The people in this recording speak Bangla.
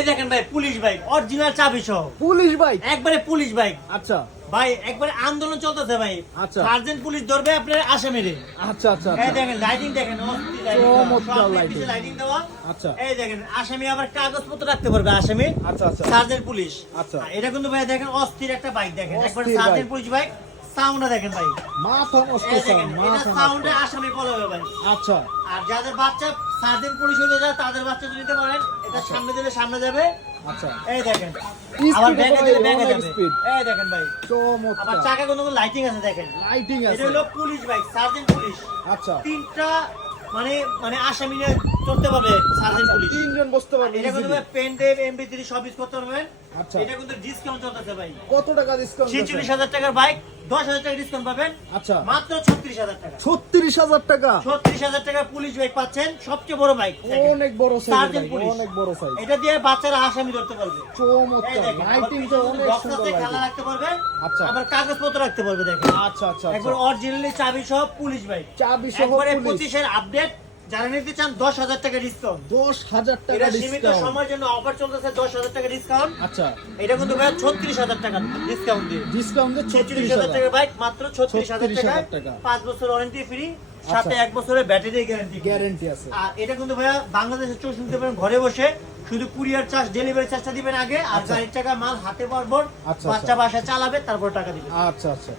এই দেখেন ভাই পুলিশ বাইক অরিজিনাল চাবি সহ পুলিশ বাইক, একবারে পুলিশ বাইক আচ্ছা ভাই একবারে আন্দোলন চলতেছে ভাই আচ্ছা। সার্জেন্ট পুলিশ ধরবে আপনার আসামিরে আচ্ছা আচ্ছা এই আচ্ছা দেখেন লাইটিং দেখেন অস্থির চমৎকার লাইটিং lighting। লাইটিং দেওয়া আচ্ছা এই দেখেন আসামি আবার কাগজপত্র রাখতে পারবে আসামি আচ্ছা আচ্ছা সার্জেন্ট পুলিশ আচ্ছা। আর এটা কিন্তু ভাই দেখেন অস্থির একটা বাইক দেখেন একবার অস্থির সার্জেন্ট bike। পুলিশ বাইক সাউন্ডটা দেখেন ভাই মাথা নষ্ট এই দেখেন সাউন্ড, এটা মাথা সাউন্ডে নষ্ট। আসামি পলাবে ভাই আচ্ছা আর যাদের বাচ্চা সার্জেন্ট পুলিশ হতে যায় তাদের বাচ্চা যদি নিতে পারেন এটা সামনে দিলে সামনে যাবে আচ্ছা এই দেখেন Speed আবার তো ব্যাগে ভাই দিলে ব্যাগে অনেক যাবে speed। এই দেখেন ভাই আবার চমৎকার চাকা কোনো লাইটিং আছে দেখেন লাইটিং এটা আছে, হলো পুলিশ বাইক সার্জেন্ট পুলিশ আচ্ছা তিনটা মানে মানে আসামি নিয়ে চলতে পারবে সার্জেন্ট আচ্ছা, পুলিশ তিনজন বসতে পারবে এটা কিন্তু easily। পেন ড্রাইভ এমপি3 সব ইউজ করতে পারবেন আচ্ছা এটা কিন্তু ডিসকাউন্ট চলতেছে ভাই কত টাকা ডিসকাউন্ট 46,000 টাকার বাইক 10,000 টাকা ডিসকাউন্ট পাবেন আচ্ছা মাত্র 36,000 টাকা 36,000 টাকা, 36,000 টাকা পুলিশ বাইক পাচ্ছেন সবচেয়ে বড় বাইক অনেক বড় সাইজ, সার্জেন্ট পুলিশ। অনেক বড় সাইজ, এটা দিয়ে বাচ্চারা আসামি ধরতে পারবে এই চমৎকার দেখেন লাইটিংটা অনেক বক্স সুন্দর আছে খেলা লাইটিং। রাখতে পারবেন আচ্ছা আবার কাগজপত্র রাখতে পারবে দেখেন আচ্ছা আচ্ছা একবার আচ্ছা অরিজিনালি চাবি সহ পুলিশ বাইক চাবি সহ একবারে পুলিশ, 25 এর আপডেট যারা নিতে চান 10,000 টাকা ডিসকাউন্ট 10,000 টাকা এটা সীমিত ডিসকাউন্ট, সময়ের জন্য অফার চলতেছে 10,000 টাকা ডিসকাউন্ট আচ্ছা এটা কিন্তু ভাই 36,000 টাকা ডিসকাউন্ট দিয়ে ডিসকাউন্টে 36,000 36,000 টাকা বাইক মাত্র 36,000 টাকা 36,000 টাকা। 5 বছর ওয়ারেন্টি ফ্রি সাথে 1 বছরের ব্যাটারি গ্যারান্টি গ্যারান্টি আছে, আর এটা কিন্তু ভাইয়া বাংলাদেশের চৌষ নিতে পারেন ঘরে বসে শুধু কুরিয়ার চার্জ ডেলিভারি চার্জটা দিবেন আগে আর আচ্ছা। গাড়ির টাকা মাল হাতে পারবো আচ্ছা, বাচ্চা বাসায় চালাবে তারপর টাকা দিবেন আচ্ছা আচ্ছা